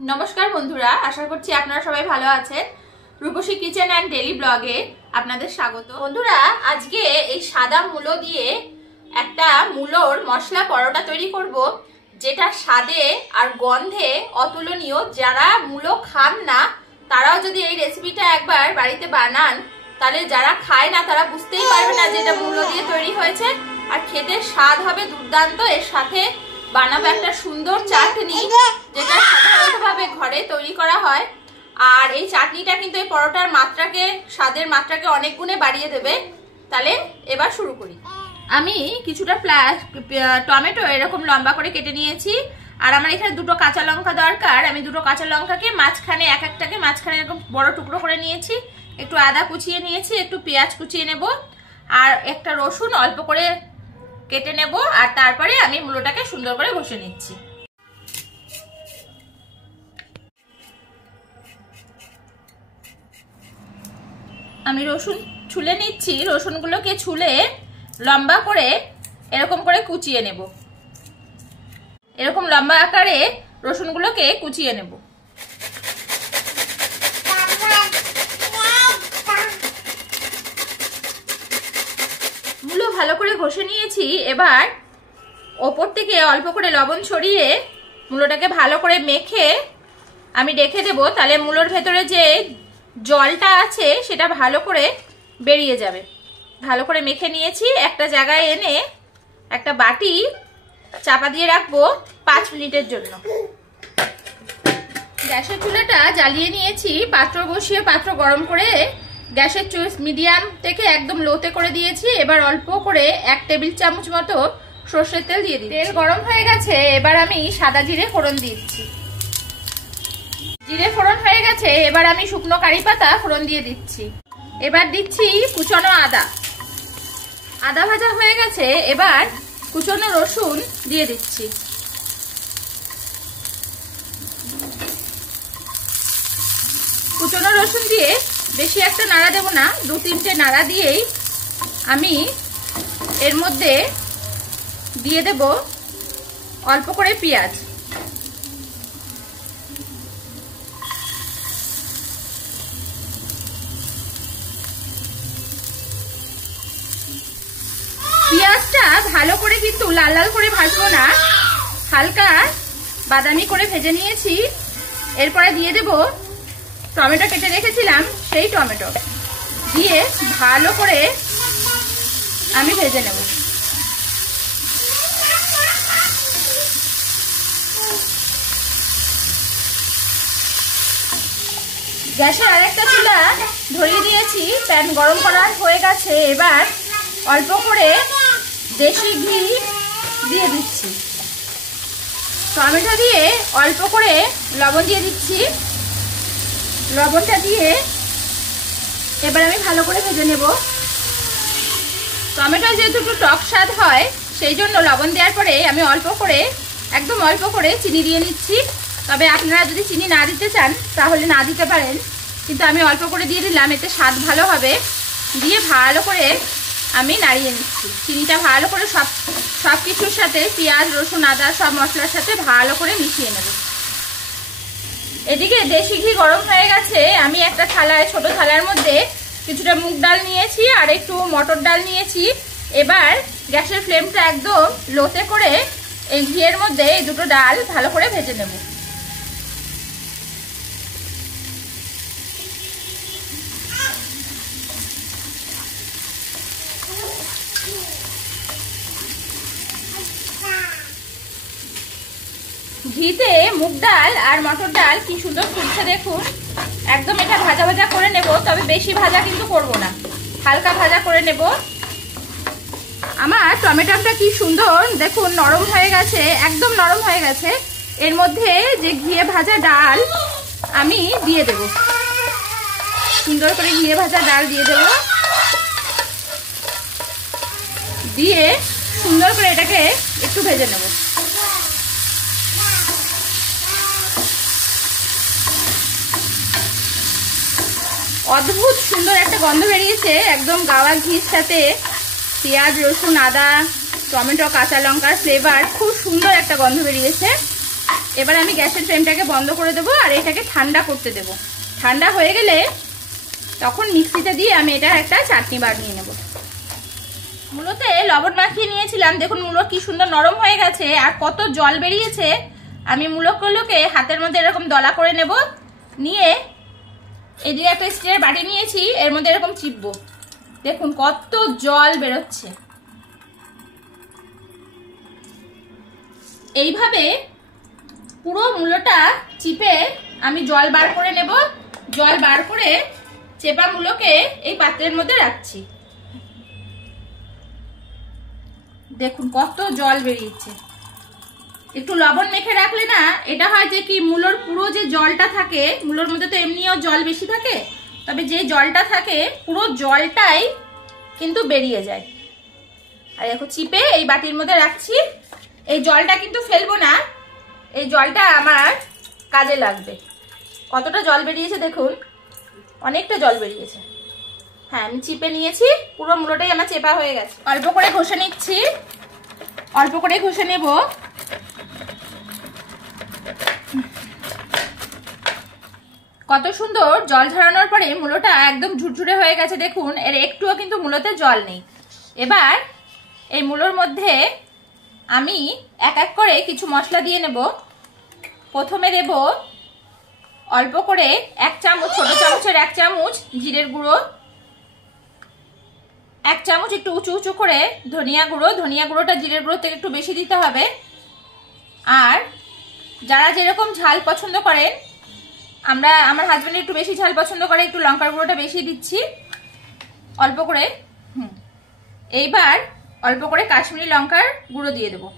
नमस्कार बंधुरा आशा करছি আপনারা সবাই ভালো আছেন। রূপসী কিচেন এন্ড ডেইলি ব্লগে আপনাদের স্বাগত। বন্ধুরা আজকে এই সাদা মূলো দিয়ে একটা মূলোর মশলা পরোটা তৈরি করব, যেটা স্বাদে আর গন্ধে অতুলনীয়। যারা মূলো খান না তারাও যদি এই রেসিপিটা একবার বাড়িতে বানান, তাহলে যারা খায় না তারা বুঝতেই পারবে না যে এটা মূলো দিয়ে তৈরি হয়েছে। আর খেতে স্বাদ হবে দুর্দান্ত। এর সাথে বানাবো একটা সুন্দর চাটনি, যেটা সাধারণভাবে ঘরে তৈরি করা হয়। আর এই চাটনিটা কিন্তু এই পরোটার মাত্রাকে, স্বাদের মাত্রাকে অনেক গুণে বাড়িয়ে দেবে। তাহলে এবার শুরু করি। আমি কিছুটা টমেটো এরকম লম্বা করে কেটে নিয়েছি। আর আমার এখানে দুটো কাঁচা লঙ্কা দরকার। আমি দুটো কাঁচা লঙ্কাকে মাঝখানে একটাকে মাঝখানে এরকম বড় টুকরো করে নিয়েছি। একটু আদা কুচিয়ে নিয়েছি, একটু পেঁয়াজ কুচিয়ে নেব, আর একটা রসুন অল্প করে কেটে নেব। আর তারপরে আমি মূলোটাকে সুন্দর করে ঘষে নিচ্ছি। আমি রসুন ছুলে নিচ্ছি। রসুনগুলোকে ছুলে লম্বা করে এরকম করে কুচিয়ে নেব। এরকম লম্বা আকারে রসুনগুলোকে কুচিয়ে নেব। মূলো ভালো করে ঘষে নিয়েছি। এবার ওপর থেকে অল্প করে লবণ ছড়িয়ে মূলোটাকে ভালো করে মেখে আমি রেখে দেব। তাহলে মূলোর ভেতরে যে জলটা আছে সেটা ভালো করে বেরিয়ে যাবে। ভালো করে মেখে নিয়েছি। একটা জায়গায় এনে একটা বাটি চাপা দিয়ে রাখবো 5 মিনিটের জন্য। গ্যাসের চুলাটা জ্বালিয়ে নিয়েছি। পাত্র বসিয়ে পাত্র গরম করে গ্যাসের চুলা মিডিয়াম থেকে একদম লোতে করে দিয়েছি। এবার অল্প করে 1 টেবিল চামচ মতো সরষের তেল দিয়ে দিচ্ছি। তেল গরম হয়ে গেছে। এবার আমি সাদা জিরে ফোড়ন দিচ্ছি। জিরে ফোড়ন হয়ে গেছে। এবার আমি শুকনো কারি পাতা ফোড়ন দিয়ে দিচ্ছি। এবার দিচ্ছি কুচনো আদা। আদা ভাজা হয়ে গেছে। এবার কুচনো রসুন দিয়ে দিচ্ছি। কুচনো রসুন দিয়ে বেশি একটা নাড়া দেব না, 2-3টে নাড়া দিয়েই আমি এর মধ্যে দিয়ে দেব অল্প করে পেঁয়াজ। পেঁয়াজটা ভালো করে কিন্তু লাল লাল করে ভাজবো না, হালকা বাদামি করে ভেজে নিয়েছি। এরপরে দিয়ে দেব টমেটো কেটে রেখেছিলাম, সেই টমেটো দিয়ে ভালো করে আমি ভেজে নেব। গ্যাসের আরেকটা চুলা ধরিয়ে দিয়েছি। প্যান গরম করা হয়ে গেছে। এবার অল্প করে দেশি ঘি দিয়ে দিচ্ছি। টমেটো দিয়ে অল্প করে লবণ দিয়ে দিচ্ছি। লবণটা দিয়ে এবার আমি ভালো করে ভেজে নেব। টমেটো যেহেতু একটু টক স্বাদ হয়, সেই জন্য লবণ দেওয়ার পরে আমি অল্প করে, একদম অল্প করে চিনি দিয়ে নিচ্ছি। তবে আপনারা যদি চিনি না দিতে চান তাহলে না দিতে পারেন, কিন্তু আমি অল্প করে দিয়ে দিলাম, এতে স্বাদ ভালো হবে। দিয়ে ভালো করে আমি নাড়িয়ে নিচ্ছি। চিনিটা ভালো করে সব কিছুর সাথে, পেঁয়াজ রসুন আদা সব মশলার সাথে ভালো করে মিশিয়ে নেব। এদিকে দেশি ঘি গরম হয়ে গেছে। আমি একটা থালায়, ছোট থালার মধ্যে কিছুটা মুগ ডাল নিয়েছি আর একটু মটর ডাল নিয়েছি। এবার গ্যাসের ফ্লেমটা একদম লোতে করে এই ঘিয়ের মধ্যে এই দুটো ডাল ভালো করে ভেজে নেব। ঘিতে মুগ ডাল আর মটর ডাল কি সুন্দর ফুটছে দেখুন। একদম এটা ভাজা ভাজা করে নেব, তবে বেশি ভাজা কিন্তু করব না, হালকা ভাজা করে নেব। আমার টমেটোটা কি সুন্দর দেখুন নরম হয়ে গেছে, একদম নরম হয়ে গেছে। এর মধ্যে যে ঘিয়ে ভাজা ডাল আমি দিয়ে দেব। সুন্দর করে ঘিয়ে ভাজা ডাল দিয়ে দেব। দিয়ে সুন্দর করে এটাকে একটু ভেজে নেব। অদ্ভুত সুন্দর একটা গন্ধ বেরিয়েছে। একদম গাওয়া ঘির সাথে পেঁয়াজ রসুন আদা টমেটো কাঁচা লঙ্কার ফ্লেভার, খুব সুন্দর একটা গন্ধ বেরিয়েছে। এবার আমি গ্যাসের ফ্লেমটাকে বন্ধ করে দেবো আর এটাকে ঠান্ডা করতে দেবো। ঠান্ডা হয়ে গেলে তখন মিক্সিতে দিয়ে আমি এটা একটা চাটনি বানিয়ে নেব। মূলোতে লবণ মাখিয়ে নিয়েছিলাম, দেখুন মূলো কি সুন্দর নরম হয়ে গেছে আর কত জল বেরিয়েছে। আমি মূলোগুলোকে হাতের মধ্যে এরকম দলা করে নেব, নিয়ে এদিকে একটা স্টিলের বাটি নিয়েছি, এর মধ্যে এরকম চিপবো। দেখুন কত জল বেরোচ্ছে। এইভাবে পুরো মূলোটা চিপে আমি জল বার করে নেব। জল বার করে চেপা মূলোকে এই পাত্রের মধ্যে রাখছি। দেখুন কত জল বেরিয়েছে। একটু লবণ মেখে রাখলে না এটা হয় যে কি মূলোর পুরো যে জলটা থাকে, মূলোর মধ্যে তো এমনিও জল বেশি থাকে, তবে যে জলটা থাকে পুরো জলটাই কিন্তু বেরিয়ে যায়। আর এখন চিপে এই বাটির মধ্যে রাখছি। এই জলটা কিন্তু ফেলবো না, এই জলটা আমার কাজে লাগবে। কতটা জল বেরিয়েছে দেখুন, অনেকটা জল বেরিয়েছে। হ্যাঁ আমি চিপে নিয়েছি, পুরো মূলোটাই আমার চেপা হয়ে গেছে। অল্প করে ঘষে নিচ্ছি, অল্প করে ঘষে নেব। কত সুন্দর জল ঝরানোর পরে মূলোটা একদম ঝুরঝুরে হয়ে গেছে। দেখুন এর একটুও কিন্তু মূলোতে জল নেই। এবার এই মূলোর মধ্যে আমি এক এক করে কিছু মশলা দিয়ে নেব। প্রথমে দেব অল্প করে 1 চামচ, ছোট চামচের 1 চামচ জিরের গুঁড়ো, 1 চামচ একটু উঁচু উঁচু করে ধনিয়া গুঁড়ো। ধনিয়া গুঁড়োটা জিরের গুঁড়ো থেকে একটু বেশি দিতে হবে। আর যারা যেরকম ঝাল পছন্দ করেন, আমার হাজবেন্ড একটু বেশি ঝাল পছন্দ করে, একটু লঙ্কার গুঁড়োটা বেশি দিচ্ছি অল্প করে। এইবার অল্প করে কাশ্মীরি লঙ্কার গুঁড়ো দিয়ে দেবো।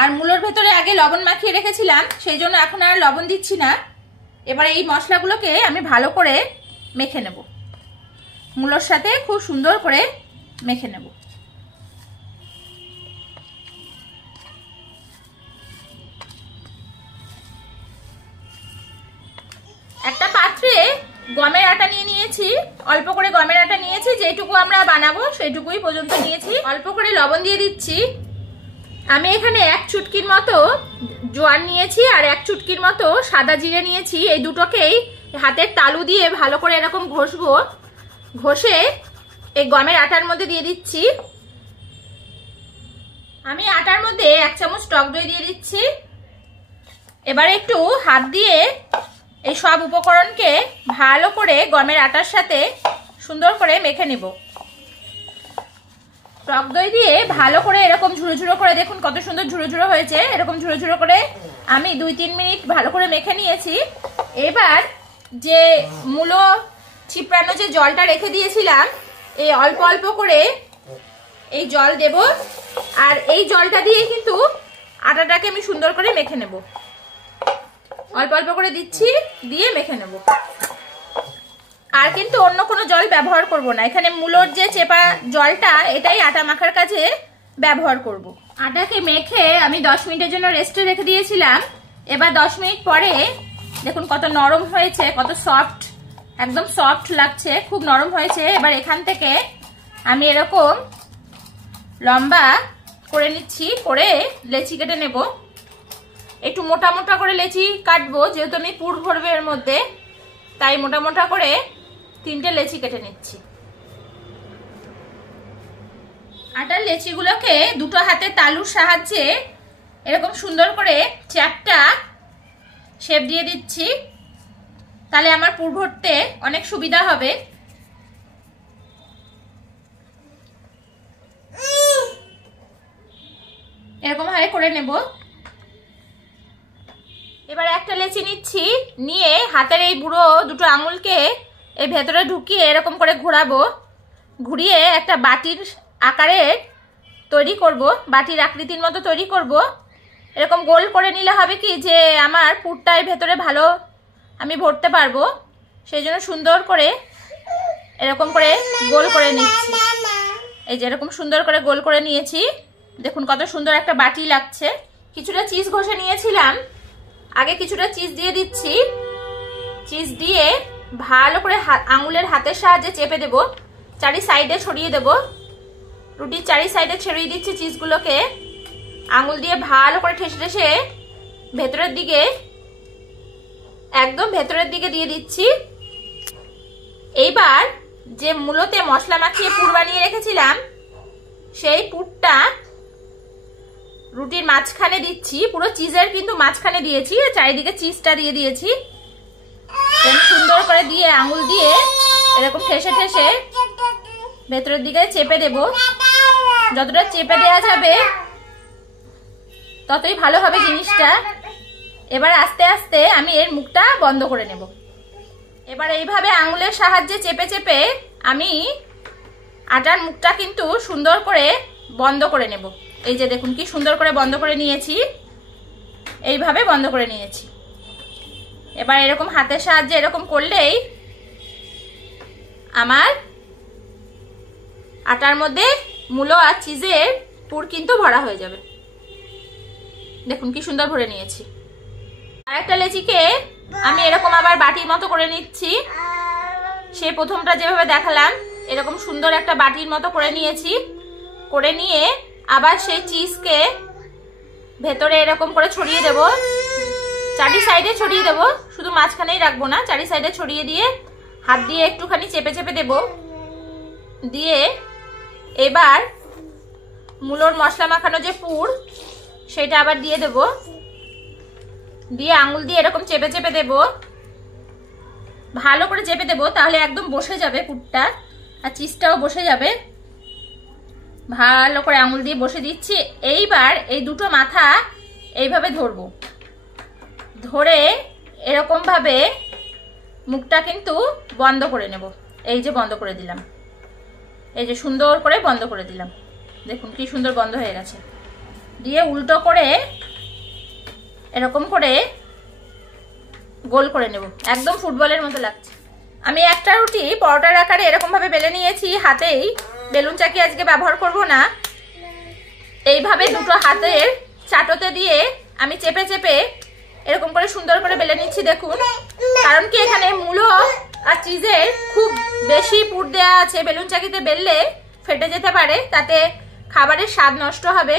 আর মূলোর ভেতরে আগে লবণ মাখিয়ে রেখেছিলাম, সেই জন্য এখন আর লবণ দিচ্ছি না। এবার এই মশলাগুলোকে আমি ভালো করে মেখে নেব, মূলোর সাথে খুব সুন্দর করে মেখে নেব। একটা পাত্রে গমের আটা নিয়ে নিয়েছি, অল্প করে গমের আটা নিয়েছি, যেটুকু আমরা বানাবো সেইটুকুই পর্যন্ত নিয়েছি। অল্প করে লবণ দিয়ে দিচ্ছি। আমি এখানে 1 চুটকির মতো জোয়ান নিয়েছি আর 1 চুটকির মতো সাদা জিরে নিয়েছি। এই দুটোকেই হাতের তালু দিয়ে ভালো করে এরকম ঘষবো। ঘষে এই গমের আটার মধ্যে দিয়ে দিচ্ছি। আমি আটার মধ্যে 1 চামচ টক দই দিয়ে দিচ্ছি। এবার একটু হাত দিয়ে এই সব উপকরণকে ভালো করে গমের আটার সাথে সুন্দর করে মেখে নেব। টক দই দিয়ে ভালো করে এরকম ঝুরো ঝুরো করে, দেখুন কত সুন্দর ঝুরো ঝুরো হয়েছে। এরকম ঝুরো ঝুরো করে আমি 2-3 মিনিট ভালো করে মেখে নিয়েছি। এবার যে মূলো ছিপড়ানো যে জলটা রেখে দিয়েছিলাম, এই অল্প অল্প করে এই জল দেব। আর এই জলটা দিয়ে কিন্তু আটাটাকে আমি সুন্দর করে মেখে নেব। অল্প অল্প করে দিচ্ছি, দিয়ে মেখে নেব। আর কিন্তু অন্য কোনো জল ব্যবহার করব না। এখানে মূলোর যে চেপা জলটা, এটাই আটা মাখার কাজে ব্যবহার করব। আটাকে মেখে আমি 10 মিনিটের জন্য রেস্টে রেখে দিয়েছিলাম। এবার 10 মিনিট পরে দেখুন কত নরম হয়েছে, কত সফট, একদম সফট লাগছে, খুব নরম হয়েছে। এবার এখান থেকে আমি এরকম লম্বা করে নিচ্ছি, করে লেচি কেটে নেব। একটু মোটা মোটা করে লেচি কাটবো, যেহেতু আমি পুর ভরবে এর মধ্যে, তাই মোটা মোটা করে 3টে লেচি কেটে নিচ্ছি। আটার লেচিগুলোকে দুটো হাতে তালুর সাহায্যে এরকম সুন্দর করে চ্যাপটা শেপ দিয়ে দিচ্ছি, তাহলে আমার পুর ভরতে অনেক সুবিধা হবে। এরকম ভাবে করে নেব। এবার একটা লেচি নিচ্ছি, নিয়ে হাতের এই বুড়ো দুটো আঙুলকে এই ভেতরে ঢুকিয়ে এরকম করে ঘোরাবো। ঘুরিয়ে একটা বাটির আকারে তৈরি করব, বাটির আকৃতির মতো তৈরি করব। এরকম গোল করে নিলে হবে কি যে আমার পুরটাই ভেতরে ভালো আমি ভরতে পারবো। সেই জন্য সুন্দর করে এরকম করে গোল করে নিচ্ছি। এই যে এরকম সুন্দর করে গোল করে নিয়েছি। দেখুন কত সুন্দর একটা বাটি লাগছে। কিছুটা চিজ ঘষে নিয়েছিলাম, আগে কিছুটা চিজ দিয়ে দিচ্ছি। চিজ দিয়ে ভালো করে আঙুলের হাতের সাহায্যে চেপে দেব, চারি সাইডে ছড়িয়ে দেব। রুটির চারি সাইডে ছড়িয়ে দিচ্ছি চিজগুলোকে। আঙুল দিয়ে ভালো করে ঠেসে ঠেসে ভেতরের দিকে, একদম ভেতরের দিকে দিয়ে দিচ্ছি। এইবার যে মূলোতে মশলা মাখিয়ে পুর বানিয়ে রেখেছিলাম সেই পুরটা রুটির মাঝখানে দিচ্ছি। পুরো চিজের কিন্তু মাঝখানে দিয়েছি, চারিদিকে চিজটা দিয়ে দিয়েছি। সুন্দর করে দিয়ে আঙুল দিয়ে এরকম ঠেসে ঠেসে ভেতরের দিকে চেপে দেব। যতটা চেপে দেওয়া যাবে ততই ভালো হবে জিনিসটা। এবার আস্তে আস্তে আমি এর মুখটা বন্ধ করে নেব। এবার এইভাবে আঙুলের সাহায্যে চেপে চেপে আমি আটার মুখটা কিন্তু সুন্দর করে বন্ধ করে নেব। এই যে দেখুন কি সুন্দর করে বন্ধ করে নিয়েছি, এইভাবে বন্ধ করে নিয়েছি। এবার এরকম হাতের সাহায্যে এরকম করলেই আমার আটার মধ্যে মূলো আর চিজের পুর কিন্তু ভরা হয়ে যাবে। দেখুন কি সুন্দর ভরে নিয়েছি। আরেকটা লেচিকে আমি এরকম আবার বাটির মতো করে নিচ্ছি। সেই প্রথমটা যেভাবে দেখালাম এরকম সুন্দর একটা বাটির মতো করে নিয়েছি। করে নিয়ে আবার সেই চিজকে ভেতরে এরকম করে ছড়িয়ে দেব। চারি সাইডে ছড়িয়ে দেব, শুধু মাঝখানেই রাখবো না, চারি সাইডে ছড়িয়ে দিয়ে হাত দিয়ে একটুখানি চেপে চেপে দেব। দিয়ে এবার মূলোর মশলা মাখানো যে পুর সেটা আবার দিয়ে দেব। দিয়ে আঙুল দিয়ে এরকম চেপে চেপে দেব, ভালো করে চেপে দেব, তাহলে একদম বসে যাবে পুরটা আর চিজটাও বসে যাবে। ভালো করে আঙুল দিয়ে বসে দিচ্ছি। এইবার এই দুটো মাথা এইভাবে ধরবো, ধরে এরকম ভাবে মুখটা কিন্তু বন্ধ করে নেব। এই যে বন্ধ করে দিলাম, এই যে সুন্দর করে বন্ধ করে দিলাম। দেখুন কি সুন্দর বন্ধ হয়ে গেছে। দিয়ে উল্টো করে এরকম করে গোল করে নেব, একদম ফুটবলের মতো লাগছে। আমি একটা রুটি পরোটার আকারে এরকম ভাবে বেলে নিয়েছি। হাতেই, বেলুন চাকি আজকে ব্যবহার করব না। এইভাবে দুটো হাতের চাটোতে দিয়ে আমি চেপে চেপে এরকম করে সুন্দর করে বেলে নিচ্ছি। দেখুন, কারণ কি এখানে মূলো আর চিজের খুব বেশি পুর দেওয়া আছে। বেলুন চাকিতে বেললে ফেটে যেতে পারে, তাতে খাবারের স্বাদ নষ্ট হবে।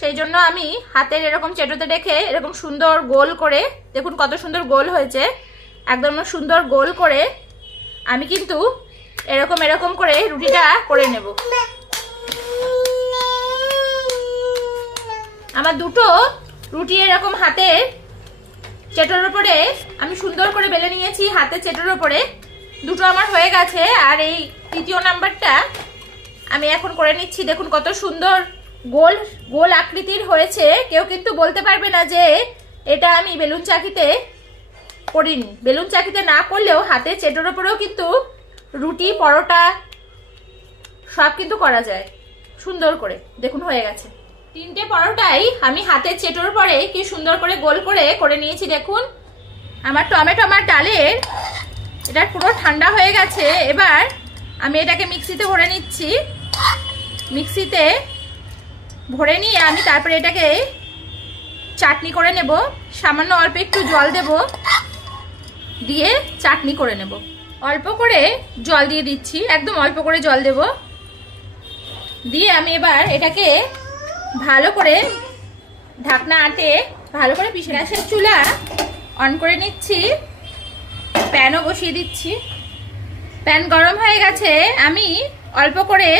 সেই জন্য আমি হাতের এরকম চেটোতে রেখে এরকম সুন্দর গোল করে, দেখুন কত সুন্দর গোল হয়েছে, একদম সুন্দর গোল করে আমি কিন্তু এরকম এরকম করে রুটিটা করে নেব। আমার দুটো রুটি এরকম হাতের চেটোর উপরে আমি সুন্দর করে বেলে নিয়েছি। হাতের চেটোর উপরে দুটো আমার হয়ে গেছে। আর এই তৃতীয় নাম্বারটা আমি এখন করে নিচ্ছি। দেখুন কত সুন্দর গোল গোল আকৃতির হয়েছে। কেউ কিন্তু বলতে পারবে না যে এটা আমি বেলুন চাকিতে করিনি। বেলুন চাকিতে না করলেও হাতের চেটোর উপরেও কিন্তু রুটি, পরোটা সব কিন্তু করা যায় সুন্দর করে। দেখুন হয়ে গেছে। তিনটে পরোটাই আমি হাতের চেটোর পরে কি সুন্দর করে গোল করে করে নিয়েছি। দেখুন আমার টমেটো আর ডালের এটা পুরো ঠান্ডা হয়ে গেছে। এবার আমি এটাকে মিক্সিতে ভরে নিচ্ছি। মিক্সিতে ভরে নিয়ে আমি তারপরে এটাকে চাটনি করে নেব। সামান্য অল্প একটু জল দেব, দিয়ে চাটনি করে নেব। অল্প করে জল দিয়ে দিচ্ছি, একদম অল্প করে জল দেব। দিয়ে আমি এবার এটাকে ভালো করে ঢাকনা আঁটে ভালো করে পিষে গ্যাসের চুলা অন করে নিচ্ছি। প্যানও বসিয়ে দিচ্ছি। প্যান গরম হয়ে গেছে। আমি অল্প করে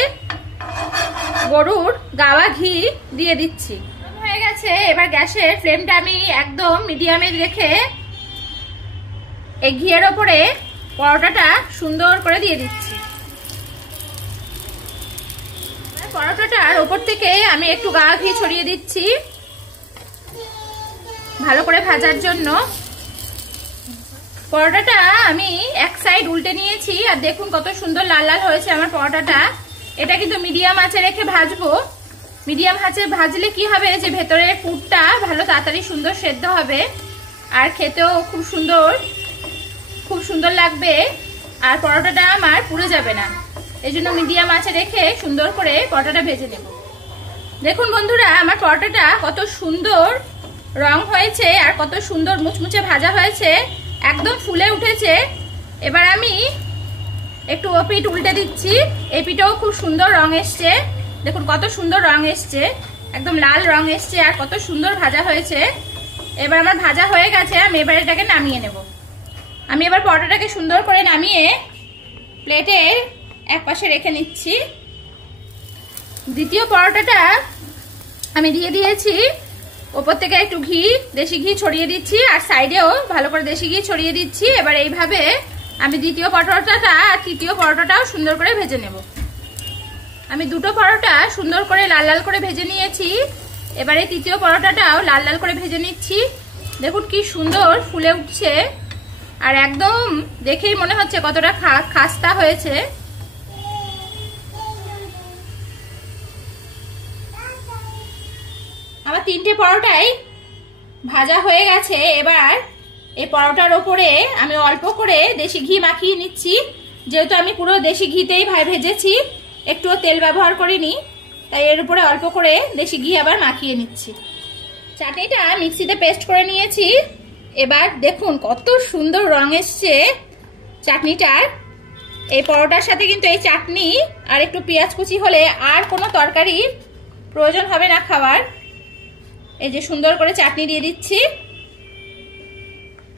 গরুর গাওয়া ঘি দিয়ে দিচ্ছি। গরম হয়ে গেছে। এবার গ্যাসের ফ্লেমটা আমি একদম মিডিয়ামে রেখে এই ঘিয়ের ওপরে পরোটাটা সুন্দর করে দিয়ে দিচ্ছি। পরোটাটার ওপর থেকে আমি একটু গাওয়া ঘি ছড়িয়ে দিচ্ছি ভালো করে ভাজার জন্য। পরোটাটা আমি এক সাইড উল্টে নিয়েছি। আর দেখুন কত সুন্দর লাল লাল হয়েছে আমার পরোটাটা। এটা কিন্তু মিডিয়াম আঁচে রেখে ভাজবো। মিডিয়াম আঁচে ভাজলে কি হবে যে ভেতরের পুরটা ভালো তাড়াতাড়ি সুন্দর সেদ্ধ হবে, আর খেতেও খুব সুন্দর লাগবে, আর পরোটাটা আমার পুড়ে যাবে না। এই জন্য মিডিয়াম আঁচে রেখে সুন্দর করে পরোটাটা ভেজে নেব। দেখুন বন্ধুরা, আমার পরোটাটা কত সুন্দর রং হয়েছে আর কত সুন্দর মুচমুচে ভাজা হয়েছে, একদম ফুলে উঠেছে। এবার আমি একটু ওপিট উল্টে দিচ্ছি। এপিটাও খুব সুন্দর রং এসছে। দেখুন কত সুন্দর রং এসছে, একদম লাল রং এসছে আর কত সুন্দর ভাজা হয়েছে। এবার আমার ভাজা হয়ে গেছে, আমি এবার এটাকে নামিয়ে নেব। আমি এবার পরোটাটাকে সুন্দর করে নামিয়ে প্লেটের এক পাশে রেখে নিচ্ছি। দ্বিতীয় পরোটাটা আমি দিয়ে দিয়েছি, ওপর থেকে একটু ঘি, দেশি ঘি ছড়িয়ে দিচ্ছি, আর সাইডেও ভালো করে দেশি ঘি ছড়িয়ে দিচ্ছি। এবার এইভাবে আমি দ্বিতীয় পরোটাটা আর তৃতীয় পরোটাটাও সুন্দর করে ভেজে নেব। আমি দুটো পরোটা সুন্দর করে লাল লাল করে ভেজে নিয়েছি। এবারে তৃতীয় পরোটাটাও লাল লাল করে ভেজে নিচ্ছি। দেখুন কি সুন্দর ফুলে উঠছে, আর একদম দেখেই মনে হচ্ছে কতটা খাস্তা হয়েছে। আমার তিনটে পরোটাই ভাজা হয়ে গেছে। এবার এই পরোটার ওপরে আমি অল্প করে দেশি ঘি মাখিয়ে নিচ্ছি। যেহেতু আমি পুরো দেশি ঘিতেই ভেজেছি, একটুও তেল ব্যবহার করিনি, তাই এর উপরে অল্প করে দেশি ঘি আবার মাখিয়ে নিচ্ছি। চাটনিটা মিক্সিতে পেস্ট করে নিয়েছি। এবার দেখুন কত সুন্দর রং এসছে চাটনিটার। এই পরোটার সাথে কিন্তু এই চাটনি আর একটু পেঁয়াজ কুচি হলে আর কোনো তরকারির প্রয়োজন হবে না খাওয়ার। এই যে সুন্দর করে চাটনি দিয়ে দিচ্ছি।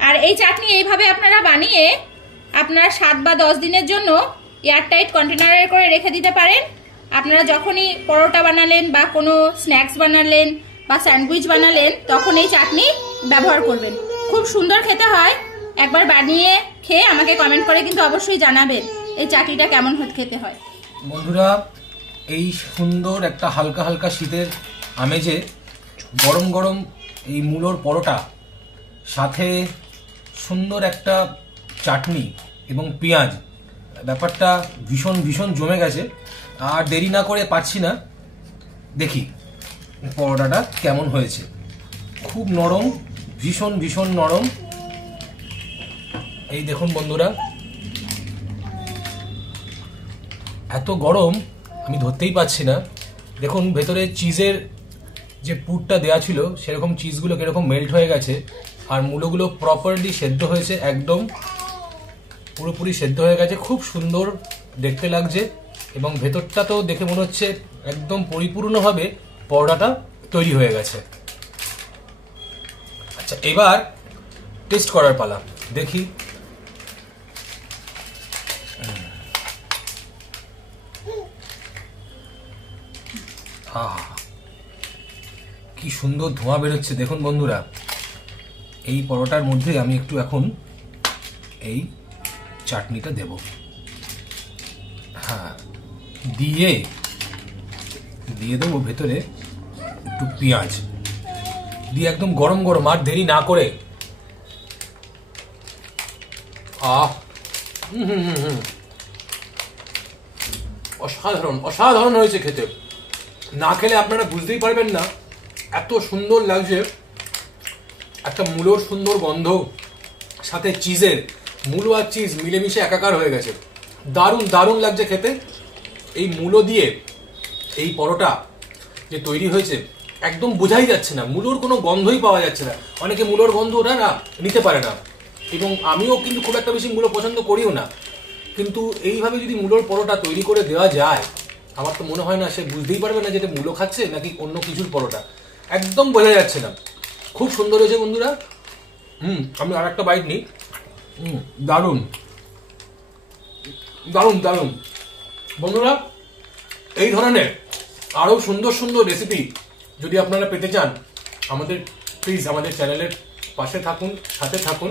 আর এই চাটনি এইভাবে আপনারা বানিয়ে আপনারা 7 বা 10 দিনের জন্য এয়ারটাইট কন্টেনারে করে রেখে দিতে পারেন। আপনারা যখনই পরোটা বানালেন বা কোনো স্ন্যাক্স বানালেন বা স্যান্ডউইচ বানালেন, তখন এই চাটনি ব্যবহার করবেন। খুব সুন্দর খেতে হয়। একবার বানিয়ে খেয়ে আমাকে কমেন্ট করে কিন্তু অবশ্যই জানাবেন এই চাটনিটা কেমন খেতে হয়। বন্ধুরা, এই সুন্দর একটা হালকা হালকা শীতের আমেজে গরম গরম এই মূলোর পরোটা, সাথে সুন্দর একটা চাটনি এবং পেঁয়াজ, ব্যাপারটা ভীষণ ভীষণ জমে গেছে। আর দেরি না করে পাচ্ছি না, দেখি পরোটাটা কেমন হয়েছে। খুব নরম, ভীষণ ভীষণ নরম। এই দেখুন বন্ধুরা, এত গরম আমি ধরতেই পাচ্ছি না। দেখুন ভেতরে চিজের যে পুরটা দেওয়া ছিল, সেরকম চিজগুলো কিরকম মেল্ট হয়ে গেছে, আর মূলোগুলো প্রপারলি সেদ্ধ হয়েছে, একদম পুরোপুরি সেদ্ধ হয়ে গেছে। খুব সুন্দর দেখতে লাগছে, এবং ভেতরটা তো দেখে মনে হচ্ছে একদম পরিপূর্ণভাবে পরোটাটা তৈরি হয়ে গেছে। আচ্ছা, এবার টেস্ট করার পালা। দেখি কি সুন্দর ধোঁয়া বেরোচ্ছে। দেখুন বন্ধুরা, এই পরোটার মধ্যে আমি একটু এখন এই চাটনিটা দেব। হ্যাঁ, দিয়ে দেবো ভেতরে একটু পেঁয়াজ দিয়ে, একদম গরম গরম, আর দেরি না করে। অসাধারণ অসাধারণ হয়েছে খেতে। না খেলে আপনারা বুঝতেই পারবেন না এত সুন্দর লাগছে। একটা মূলোর সুন্দর গন্ধ, সাথে চিজের, মূলো আর চিজ মিলেমিশে একাকার হয়ে গেছে। দারুণ দারুণ লাগছে খেতে। এই মূলো দিয়ে এই পরোটা যে তৈরি হয়েছে, একদম বোঝাই যাচ্ছে না, মূলোর কোনো গন্ধই পাওয়া যাচ্ছে না। অনেকে মূলোর গন্ধ ওরা না নিতে পারে না, এবং আমিও কিন্তু খুব একটা বেশি মূলো পছন্দ করিও না। কিন্তু এইভাবে যদি মূলোর পরোটা তৈরি করে দেওয়া যায়, আমার তো মনে হয় না সে বুঝতেই পারবে না যে এটা মূলো খাচ্ছে নাকি অন্য কিছুর পরোটা। একদম বোঝা যাচ্ছে না। খুব সুন্দর হয়েছে বন্ধুরা। আমি আর একটা বাইট নিই। দারুণ দারুণ দারুণ বন্ধুরা। এই ধরনের আরো সুন্দর সুন্দর রেসিপি যদি আপনারা পেতে চান, আমাদের প্লিজ আমাদের চ্যানেলের পাশে থাকুন, সাথে থাকুন।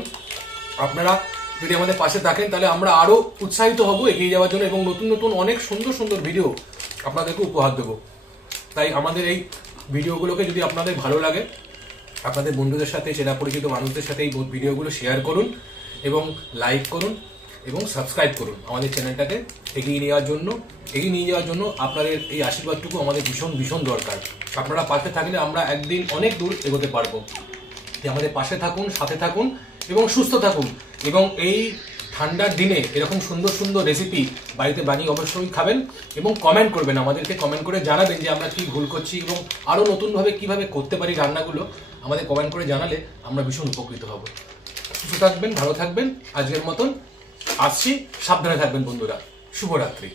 আপনারা যদি আমাদের পাশে থাকেন, তাহলে আমরা আরো উৎসাহিত হব এগিয়ে যাওয়ার জন্য, এবং নতুন নতুন অনেক সুন্দর সুন্দর ভিডিও আপনাদেরকে উপহার দেব। তাই আমাদের এই ভিডিওগুলোকে যদি আপনাদের ভালো লাগে, আপনাদের বন্ধুদের সাথে, চেনা পরিচিত মানুষদের সাথে এই ভিডিওগুলো শেয়ার করুন, এবং লাইক করুন, এবং সাবস্ক্রাইব করুন। আমাদের চ্যানেলটাকে এগিয়ে নিয়ে যাওয়ার জন্য আপনাদের এই আশীর্বাদটুকু আমাদের ভীষণ ভীষণ দরকার। আপনারা পাশে থাকলে আমরা একদিন অনেক দূর এগোতে পারবো। আমাদের পাশে থাকুন, সাথে থাকুন, এবং সুস্থ থাকুন। এবং এই ঠান্ডার দিনে এরকম সুন্দর সুন্দর রেসিপি বাড়িতে বানিয়ে অবশ্যই খাবেন, এবং কমেন্ট করবেন। আমাদেরকে কমেন্ট করে জানাবেন যে আমরা কি ভুল করছি, এবং আরো নতুনভাবে কিভাবে করতে পারি রান্নাগুলো। আমাদের কমেন্ট করে জানালে আমরা ভীষণ উপকৃত হব। সুস্থ থাকবেন, ভালো থাকবেন। আজকের মতন আসছি, সাবধানে থাকবেন বন্ধুরা। শুভরাত্রি।